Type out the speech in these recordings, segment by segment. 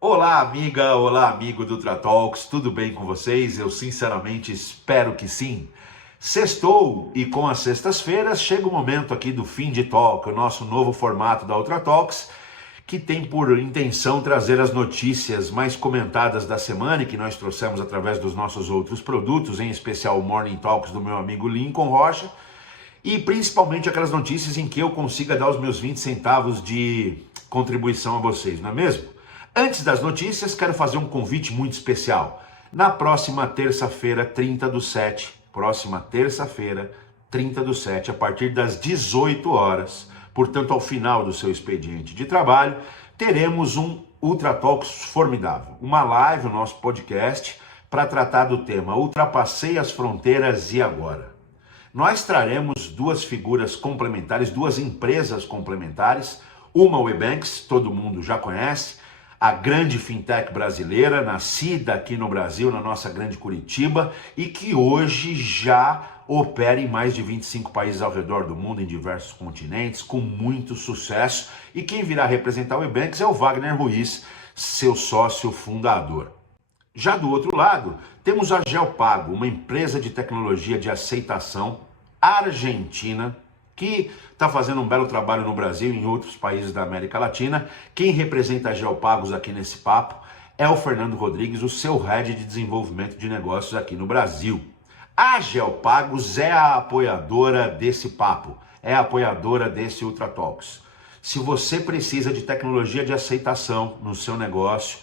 Olá, amiga, olá, amigo do Tratalks, tudo bem com vocês? Eu sinceramente espero que sim. Sextou e com as sextas-feiras chega o momento aqui do Fim de Talk, o nosso novo formato da Ultratalks, que tem por intenção trazer as notícias mais comentadas da semana e que nós trouxemos através dos nossos outros produtos, em especial o Morning Talks do meu amigo Lincoln Rocha, e principalmente aquelas notícias em que eu consiga dar os meus 20 centavos de contribuição a vocês, não é mesmo? Antes das notícias, quero fazer um convite muito especial. Na próxima terça-feira, 30/7, a partir das 18 horas, portanto ao final do seu expediente de trabalho, teremos um Ultra Talks formidável, uma live, o nosso podcast, para tratar do tema Ultrapassei as Fronteiras e Agora. Nós traremos duas figuras complementares, duas empresas complementares, uma Webanks, todo mundo já conhece, a grande fintech brasileira, nascida aqui no Brasil, na nossa grande Curitiba, e que hoje já opera em mais de 25 países ao redor do mundo, em diversos continentes, com muito sucesso. E quem virá representar o Webanks é o Wagner Ruiz, seu sócio fundador. Já do outro lado, temos a Geopago, uma empresa de tecnologia de aceitação argentina, que está fazendo um belo trabalho no Brasil e em outros países da América Latina. Quem representa a Geopagos aqui nesse papo é o Fernando Rodrigues, o seu head de desenvolvimento de negócios aqui no Brasil. A Geopagos é a apoiadora desse papo, é a apoiadora desse Ultra Talks. Se você precisa de tecnologia de aceitação no seu negócio,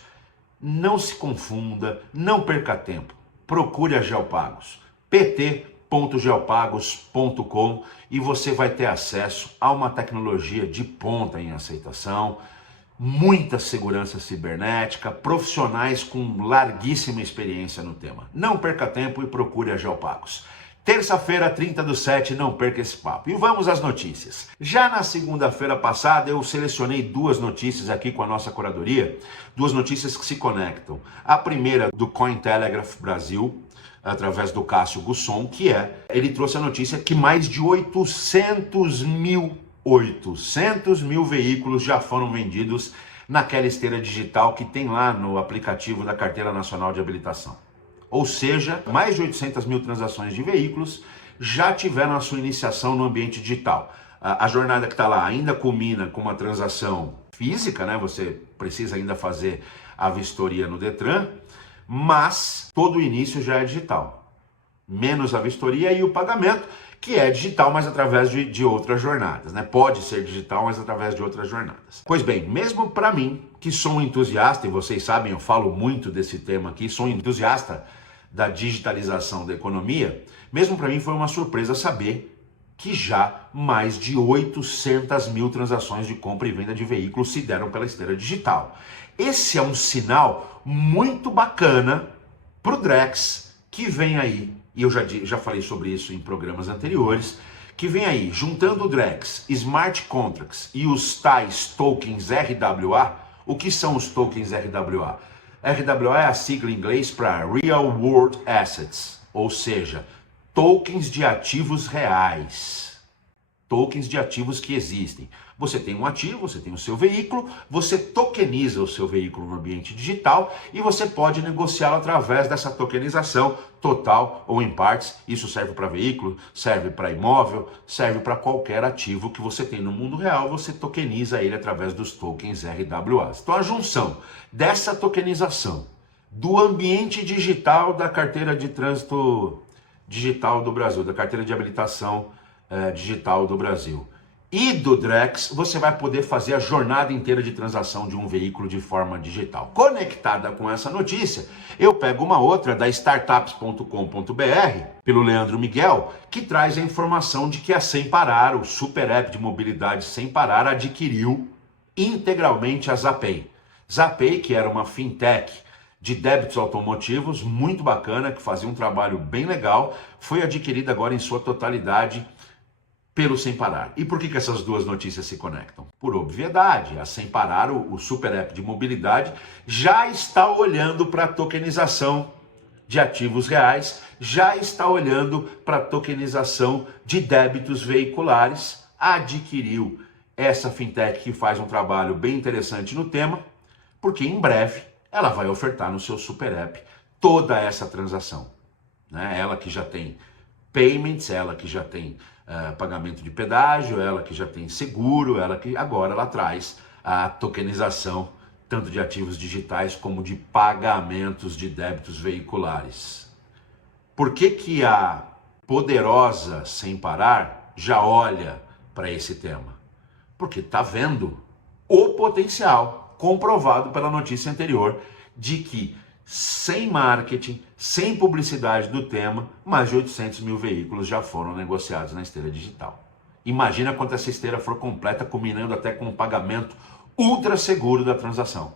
não se confunda, não perca tempo. Procure a Geopagos. pt.geopagos.com e você vai ter acesso a uma tecnologia de ponta em aceitação, muita segurança cibernética, profissionais com larguíssima experiência no tema. Não perca tempo e procure a Geopagos. Terça-feira, 30/7, não perca esse papo. E vamos às notícias. Já na segunda-feira passada, eu selecionei duas notícias aqui com a nossa curadoria, duas notícias que se conectam. A primeira do Cointelegraph Brasil, através do Cássio Gusson, ele trouxe a notícia que mais de 800 mil veículos já foram vendidos naquela esteira digital que tem lá no aplicativo da Carteira Nacional de Habilitação. Ou seja, mais de 800 mil transações de veículos já tiveram a sua iniciação no ambiente digital. A jornada que está lá ainda culmina com uma transação física, né? Você precisa ainda fazer a vistoria no Detran, mas todo o início já é digital. Menos a vistoria e o pagamento, que é digital, mas através de outras jornadas, né? Pode ser digital, mas através de outras jornadas. Pois bem, mesmo para mim, que sou um entusiasta, e vocês sabem, eu falo muito desse tema aqui, sou um entusiasta da digitalização da economia, mesmo para mim foi uma surpresa saber que já mais de 800 mil transações de compra e venda de veículos se deram pela esteira digital. Esse é um sinal muito bacana para o Drex, que vem aí, e eu já falei sobre isso em programas anteriores, que vem aí, juntando o Drex, Smart Contracts e os tais tokens RWA. O que são os tokens RWA? RWA é a sigla em inglês para Real World Assets, ou seja, tokens de ativos reais, tokens de ativos que existem. Você tem um ativo, você tem o seu veículo, você tokeniza o seu veículo no ambiente digital e você pode negociá-lo através dessa tokenização total ou em partes. Isso serve para veículo, serve para imóvel, serve para qualquer ativo que você tem no mundo real, você tokeniza ele através dos tokens RWAs. Então a junção dessa tokenização do ambiente digital da carteira de trânsito digital do Brasil, da carteira de habilitação digital do Brasil, e do Drex, você vai poder fazer a jornada inteira de transação de um veículo de forma digital. Conectada com essa notícia, eu pego uma outra da startups.com.br, pelo Leandro Miguel, que traz a informação de que a Sem Parar, o super app de mobilidade Sem Parar, adquiriu integralmente a Zapay. Zapay, que era uma fintech de débitos automotivos, muito bacana, que fazia um trabalho bem legal, foi adquirida agora em sua totalidade pelo Sem Parar. E por que essas duas notícias se conectam? Por obviedade, a Sem Parar, o super app de mobilidade, já está olhando para a tokenização de ativos reais, já está olhando para a tokenização de débitos veiculares, adquiriu essa fintech que faz um trabalho bem interessante no tema. porque em breve ela vai ofertar no seu super app toda essa transação, né? Ela que já tem payments, ela que já tem pagamento de pedágio, ela que já tem seguro, ela que agora ela traz a tokenização tanto de ativos digitais como de pagamentos de débitos veiculares. Por que que a poderosa Sem Parar já olha para esse tema? Porque está vendo o potencial comprovado pela notícia anterior de que sem marketing, sem publicidade do tema, mais de 800 mil veículos já foram negociados na esteira digital. Imagina quando essa esteira for completa, combinando até com o pagamento ultra seguro da transação.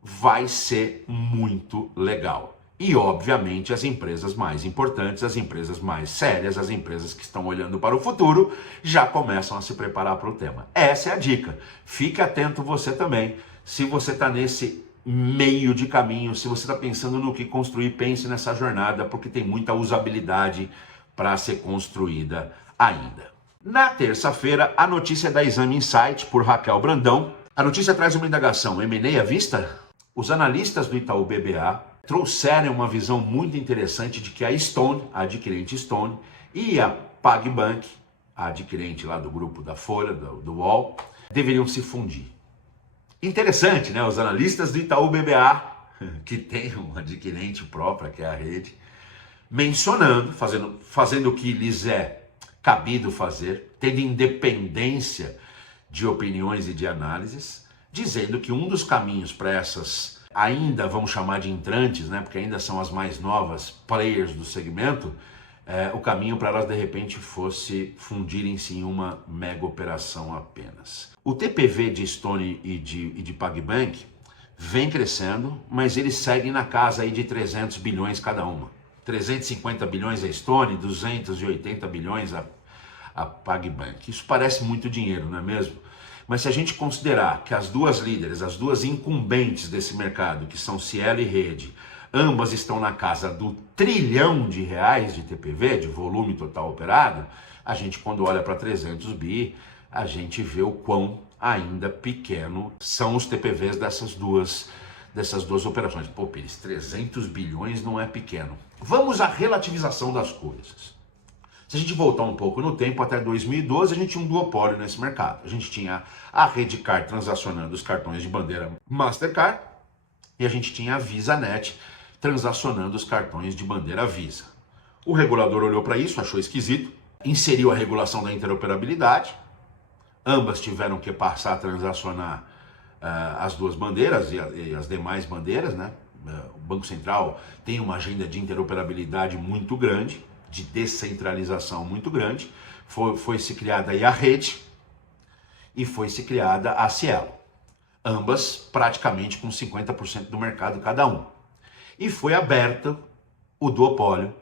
Vai ser muito legal. E, obviamente, as empresas mais importantes, as empresas mais sérias, as empresas que estão olhando para o futuro, já começam a se preparar para o tema. Essa é a dica. Fique atento você também. Se você está nesse meio de caminho, se você está pensando no que construir, pense nessa jornada, porque tem muita usabilidade para ser construída ainda. Na terça-feira, a notícia da Exame Insight, por Raquel Brandão. A notícia traz uma indagação. M&A à vista? Os analistas do Itaú BBA trouxeram uma visão muito interessante de que a Stone, a adquirente Stone, e a PagBank, a adquirente lá do grupo da Folha, do UOL, deveriam se fundir. Interessante, né? Os analistas do Itaú BBA, que tem uma adquirente própria, que é a Rede, mencionando, fazendo o que lhes é cabido fazer, tendo independência de opiniões e de análises, dizendo que um dos caminhos para essas, ainda vamos chamar de entrantes, né, porque ainda são as mais novas players do segmento, o caminho para elas de repente fosse fundirem-se em uma mega operação apenas. O TPV de Stone e de PagBank vem crescendo, mas eles seguem na casa aí de 300 bilhões cada uma. 350 bilhões a Stone, 280 bilhões a PagBank. Isso parece muito dinheiro, não é mesmo? Mas se a gente considerar que as duas líderes, as duas incumbentes desse mercado, que são Cielo e Rede, ambas estão na casa do R$ trilhão de TPV, de volume total operado, a gente quando olha para 300 bi, a gente vê o quão ainda pequeno são os TPVs dessas duas operações. Pô, Pires, 300 bilhões não é pequeno. Vamos à relativização das coisas. Se a gente voltar um pouco no tempo, até 2012, a gente tinha um duopólio nesse mercado. A gente tinha a Redcard transacionando os cartões de bandeira Mastercard e a gente tinha a VisaNet transacionando os cartões de bandeira Visa. O regulador olhou para isso, achou esquisito, inseriu a regulação da interoperabilidade, ambas tiveram que passar a transacionar as duas bandeiras e as demais bandeiras, né? O Banco Central tem uma agenda de interoperabilidade muito grande, de descentralização muito grande. Foi-se criada aí a Rede e foi-se criada a Cielo. Ambas praticamente com 50% do mercado cada um. E foi aberto o duopólio.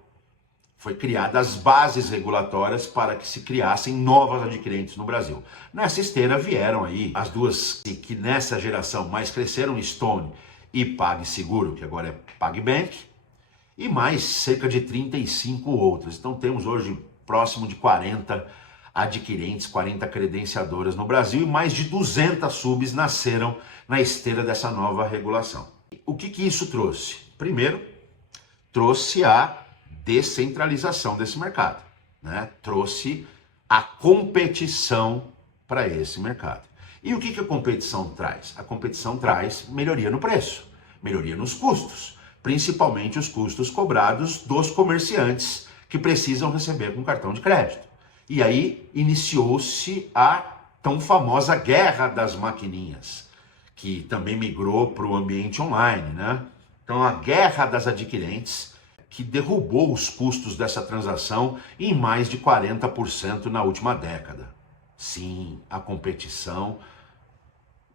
Foi criadas as bases regulatórias para que se criassem novas adquirentes no Brasil. Nessa esteira vieram aí as duas que nessa geração mais cresceram, Stone e PagSeguro, que agora é PagBank, e mais cerca de 35 outras. Então temos hoje próximo de 40 adquirentes, 40 credenciadoras no Brasil e mais de 200 subs nasceram na esteira dessa nova regulação. O que isso trouxe? Primeiro, trouxe a descentralização desse mercado, né? Trouxe a competição para esse mercado. E o que a competição traz? A competição traz melhoria no preço, melhoria nos custos, principalmente os custos cobrados dos comerciantes que precisam receber com cartão de crédito. E aí iniciou-se a tão famosa guerra das maquininhas, que também migrou para o ambiente online, né? Então a guerra das adquirentes, que derrubou os custos dessa transação em mais de 40% na última década. Sim, a competição,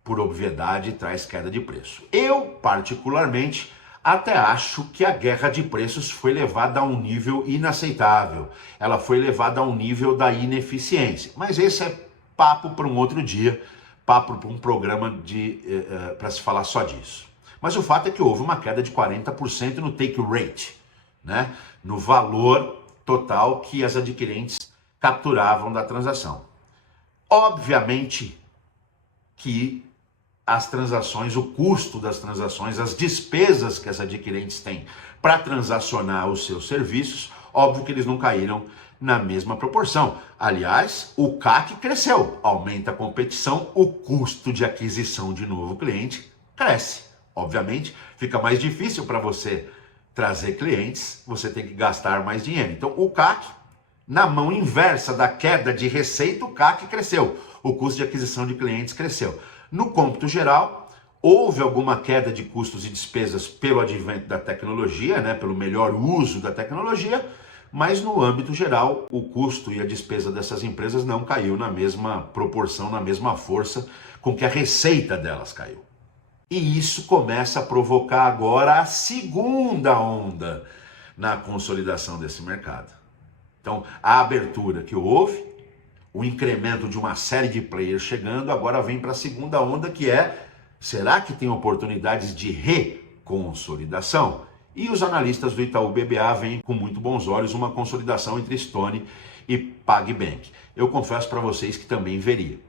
por obviedade, traz queda de preço. Eu, particularmente, até acho que a guerra de preços foi levada a um nível inaceitável. Ela foi levada a um nível da ineficiência. Mas esse é papo para um outro dia, papo para um programa para se falar só disso. Mas o fato é que houve uma queda de 40% no take rate, né? No valor total que as adquirentes capturavam da transação. Obviamente que as transações, o custo das transações, as despesas que as adquirentes têm para transacionar os seus serviços, óbvio que eles não caíram na mesma proporção. Aliás, o CAC cresceu, aumenta a competição, o custo de aquisição de novo cliente cresce. Obviamente, fica mais difícil para você trazer clientes, você tem que gastar mais dinheiro. Então, o CAC, na mão inversa da queda de receita, o CAC cresceu, o custo de aquisição de clientes cresceu. No cômputo geral, houve alguma queda de custos e despesas pelo advento da tecnologia, né, pelo melhor uso da tecnologia, mas no âmbito geral, o custo e a despesa dessas empresas não caiu na mesma proporção, na mesma força com que a receita delas caiu. E isso começa a provocar agora a segunda onda na consolidação desse mercado. Então, a abertura que houve, o incremento de uma série de players chegando, agora vem para a segunda onda, que é, será que tem oportunidades de reconsolidação? E os analistas do Itaú BBA veem com muito bons olhos uma consolidação entre Stone e PagBank. Eu confesso para vocês que também veria.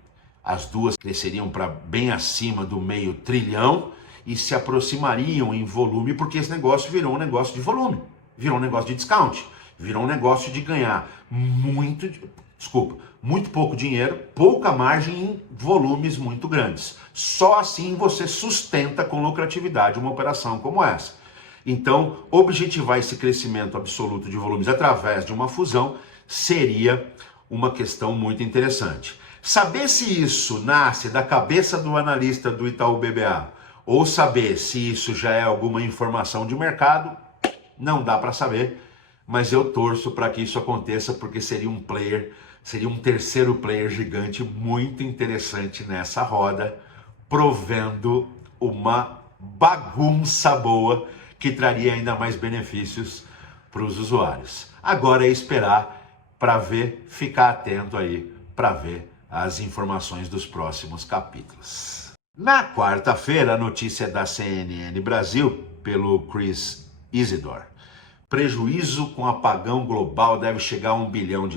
As duas cresceriam para bem acima do meio trilhão e se aproximariam em volume, porque esse negócio virou um negócio de volume, virou um negócio de discount, virou um negócio de ganhar muito pouco dinheiro, pouca margem em volumes muito grandes. Só assim você sustenta com lucratividade uma operação como essa. Então, objetivar esse crescimento absoluto de volumes através de uma fusão seria uma questão muito interessante. Saber se isso nasce da cabeça do analista do Itaú BBA ou saber se isso já é alguma informação de mercado, não dá para saber, mas eu torço para que isso aconteça, porque seria um terceiro player gigante muito interessante nessa roda, provendo uma bagunça boa que traria ainda mais benefícios para os usuários. Agora é esperar para ver, ficar atento aí para ver as informações dos próximos capítulos. Na quarta-feira, a notícia da CNN Brasil, pelo Chris Isidore. Prejuízo com apagão global deve chegar a $1 bilhão.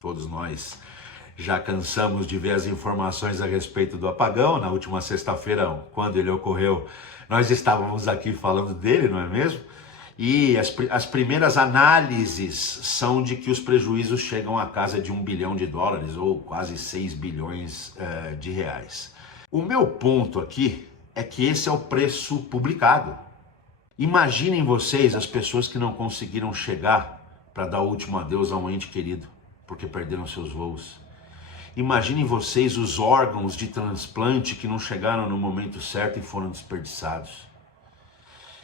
Todos nós já cansamos de ver as informações a respeito do apagão. Na última sexta-feira, quando ele ocorreu, nós estávamos aqui falando dele, não é mesmo? E as primeiras análises são de que os prejuízos chegam à casa de $1 bilhão, ou quase 6 bilhões de reais. O meu ponto aqui é que esse é o preço publicado. Imaginem vocês as pessoas que não conseguiram chegar para dar o último adeus a um ente querido, porque perderam seus voos. Imaginem vocês os órgãos de transplante que não chegaram no momento certo e foram desperdiçados.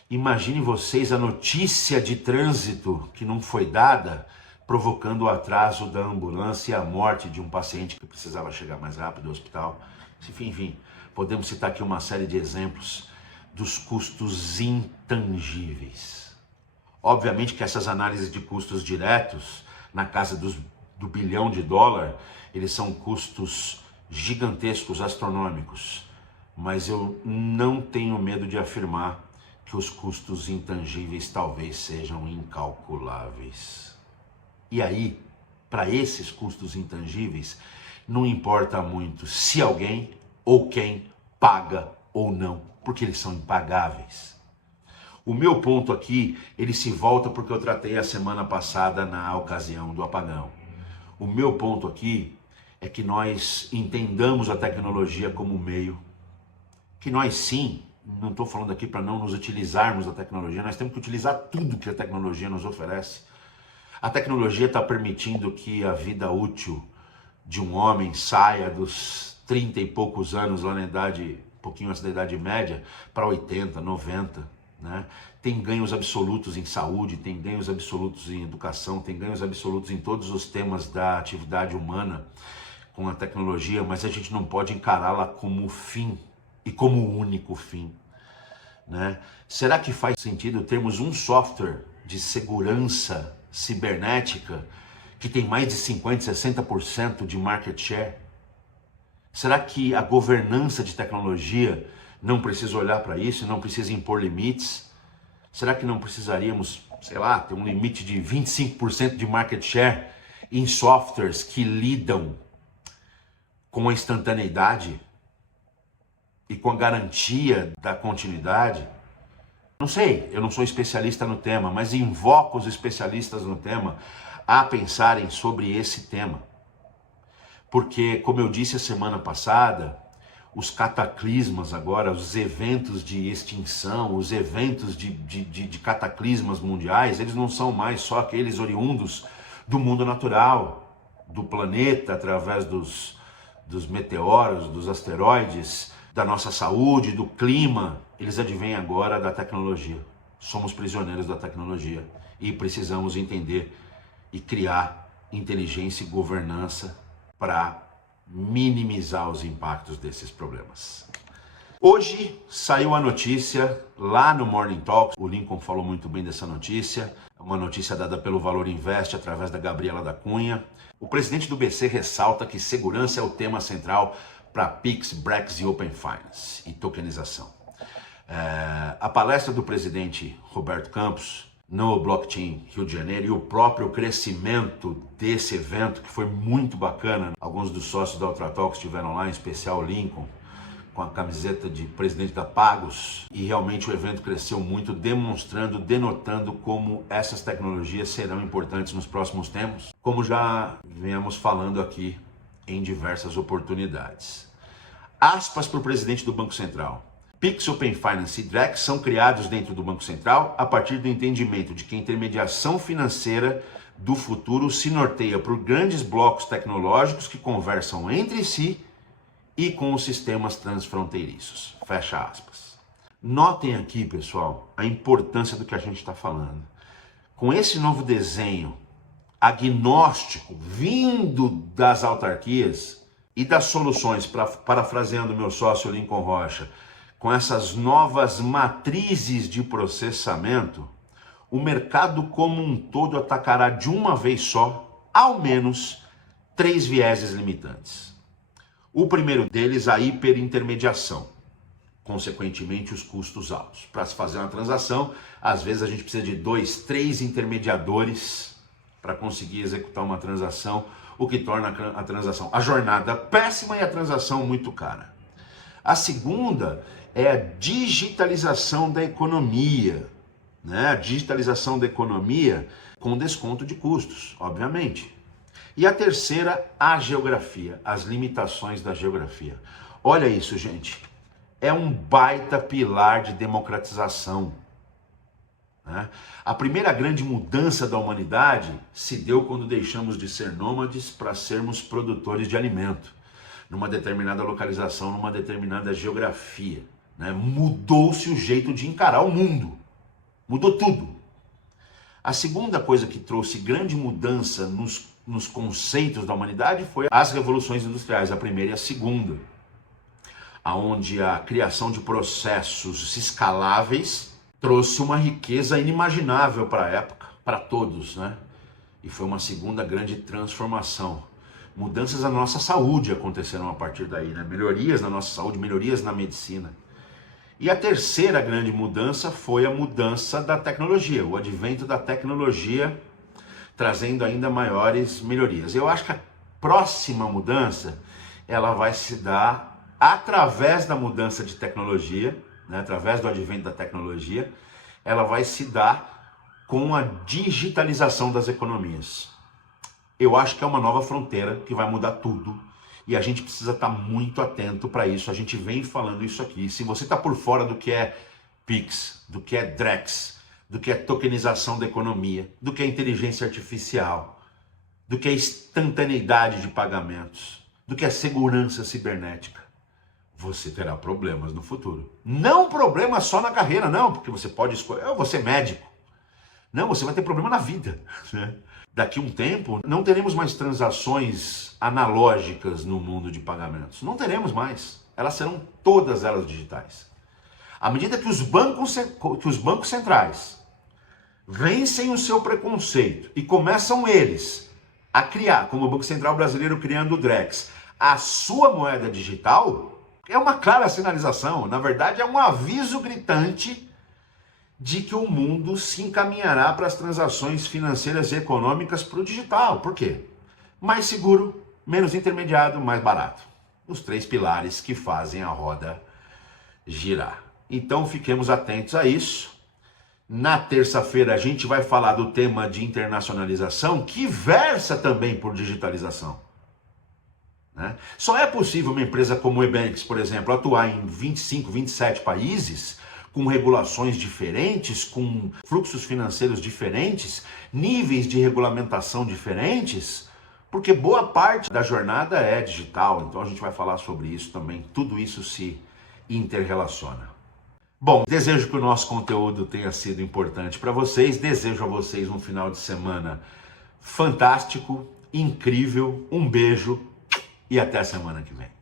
Imaginem vocês a notícia de trânsito que não foi dada, provocando o atraso da ambulância e a morte de um paciente que precisava chegar mais rápido ao hospital. Enfim, podemos citar aqui uma série de exemplos dos custos intangíveis. Obviamente que essas análises de custos diretos, na casa do $1 bilhão, eles são custos gigantescos, astronômicos. Mas eu não tenho medo de afirmar que os custos intangíveis talvez sejam incalculáveis. E aí, para esses custos intangíveis, não importa muito se alguém ou quem paga ou não, porque eles são impagáveis. O meu ponto aqui, ele se volta porque eu tratei a semana passada na ocasião do apagão. O meu ponto aqui é que nós entendamos a tecnologia como meio, que nós sim, não estou falando aqui para não nos utilizarmos da tecnologia, nós temos que utilizar tudo que a tecnologia nos oferece. A tecnologia está permitindo que a vida útil de um homem saia dos 30 e poucos anos, lá na idade, pouquinho antes da idade média, para 80, 90, né? Tem ganhos absolutos em saúde, tem ganhos absolutos em educação, tem ganhos absolutos em todos os temas da atividade humana com a tecnologia, mas a gente não pode encará-la como fim e como único fim, né? Será que faz sentido termos um software de segurança cibernética que tem mais de 50%, 60% de market share? Será que a governança de tecnologia não precisa olhar para isso, não precisa impor limites? Será que não precisaríamos, sei lá, ter um limite de 25% de market share em softwares que lidam com a instantaneidade? e com a garantia da continuidade. Não sei, eu não sou especialista no tema, mas invoco os especialistas no tema a pensarem sobre esse tema. Porque, como eu disse a semana passada, os cataclismas agora, os eventos de extinção, os eventos de cataclismas mundiais, eles não são mais só aqueles oriundos do mundo natural, do planeta, através dos meteoros, dos asteroides, da nossa saúde, do clima. Eles advêm agora da tecnologia. Somos prisioneiros da tecnologia e precisamos entender e criar inteligência e governança para minimizar os impactos desses problemas. Hoje saiu a notícia lá no Morning Talk, o Lincoln falou muito bem dessa notícia, uma notícia dada pelo Valor Invest através da Gabriela da Cunha. O presidente do BC ressalta que segurança é o tema central para Pix, Brex e Open Finance e tokenização. A palestra do presidente Roberto Campos no Blockchain Rio de Janeiro e o próprio crescimento desse evento, que foi muito bacana. Alguns dos sócios da Ultratalk estiveram lá, em especial o Lincoln, com a camiseta de presidente da Pagos, e realmente o evento cresceu muito, demonstrando, denotando como essas tecnologias serão importantes nos próximos tempos, como já viemos falando aqui em diversas oportunidades. Aspas para o presidente do Banco Central. Pix, Open Finance e Drex são criados dentro do Banco Central a partir do entendimento de que a intermediação financeira do futuro se norteia por grandes blocos tecnológicos que conversam entre si e com os sistemas transfronteiriços. Fecha aspas. Notem aqui, pessoal, a importância do que a gente está falando. Com esse novo desenho agnóstico vindo das autarquias e das soluções, parafraseando meu sócio Lincoln Rocha, com essas novas matrizes de processamento, o mercado como um todo atacará de uma vez só, ao menos, 3 vieses limitantes. O primeiro deles, a hiperintermediação, consequentemente os custos altos. Para se fazer uma transação, às vezes a gente precisa de 2, 3 intermediadores para conseguir executar uma transação, o que torna a transação, a jornada péssima e a transação muito cara. A segunda é a digitalização da economia, né? A digitalização da economia com desconto de custos, obviamente. E a terceira, a geografia, as limitações da geografia. Olha isso, gente, é um baita pilar de democratização, né? A primeira grande mudança da humanidade se deu quando deixamos de ser nômades para sermos produtores de alimento, numa determinada localização, numa determinada geografia, né? Mudou-se o jeito de encarar o mundo, mudou tudo. A segunda coisa que trouxe grande mudança nos conceitos da humanidade foi as revoluções industriais, a primeira e a segunda, onde a criação de processos escaláveis trouxe uma riqueza inimaginável para a época, para todos, né? E foi uma segunda grande transformação. Mudanças na nossa saúde aconteceram a partir daí, né? Melhorias na nossa saúde, melhorias na medicina. E a terceira grande mudança foi a mudança da tecnologia, o advento da tecnologia trazendo ainda maiores melhorias. Eu acho que a próxima mudança, ela vai se dar através da mudança de tecnologia, né? Através do advento da tecnologia, ela vai se dar com a digitalização das economias. Eu acho que é uma nova fronteira que vai mudar tudo. E a gente precisa estar muito atento para isso. A gente vem falando isso aqui. Se você está por fora do que é Pix, do que é Drex, do que é tokenização da economia, do que é inteligência artificial, do que é instantaneidade de pagamentos, do que é segurança cibernética, você terá problemas no futuro. Não problemas só na carreira, não, porque você pode escolher, eu vou ser médico. Não, você vai ter problema na vida, né? Daqui a um tempo, não teremos mais transações analógicas no mundo de pagamentos. Não teremos mais. Elas serão todas elas digitais. À medida que os bancos centrais vencem o seu preconceito e começam eles a criar, como o Banco Central Brasileiro criando o Drex, a sua moeda digital, é uma clara sinalização. Na verdade, é um aviso gritante de que o mundo se encaminhará para as transações financeiras e econômicas para o digital. Por quê? Mais seguro, menos intermediado, mais barato. Os 3 pilares que fazem a roda girar. Então fiquemos atentos a isso. Na terça-feira a gente vai falar do tema de internacionalização, que versa também por digitalização, né? Só é possível uma empresa como o Ebanks, por exemplo, atuar em 25, 27 países, com regulações diferentes, com fluxos financeiros diferentes, níveis de regulamentação diferentes, porque boa parte da jornada é digital. Então a gente vai falar sobre isso também. Tudo isso se interrelaciona. Bom, desejo que o nosso conteúdo tenha sido importante para vocês. Desejo a vocês um final de semana fantástico, incrível. Um beijo e até a semana que vem.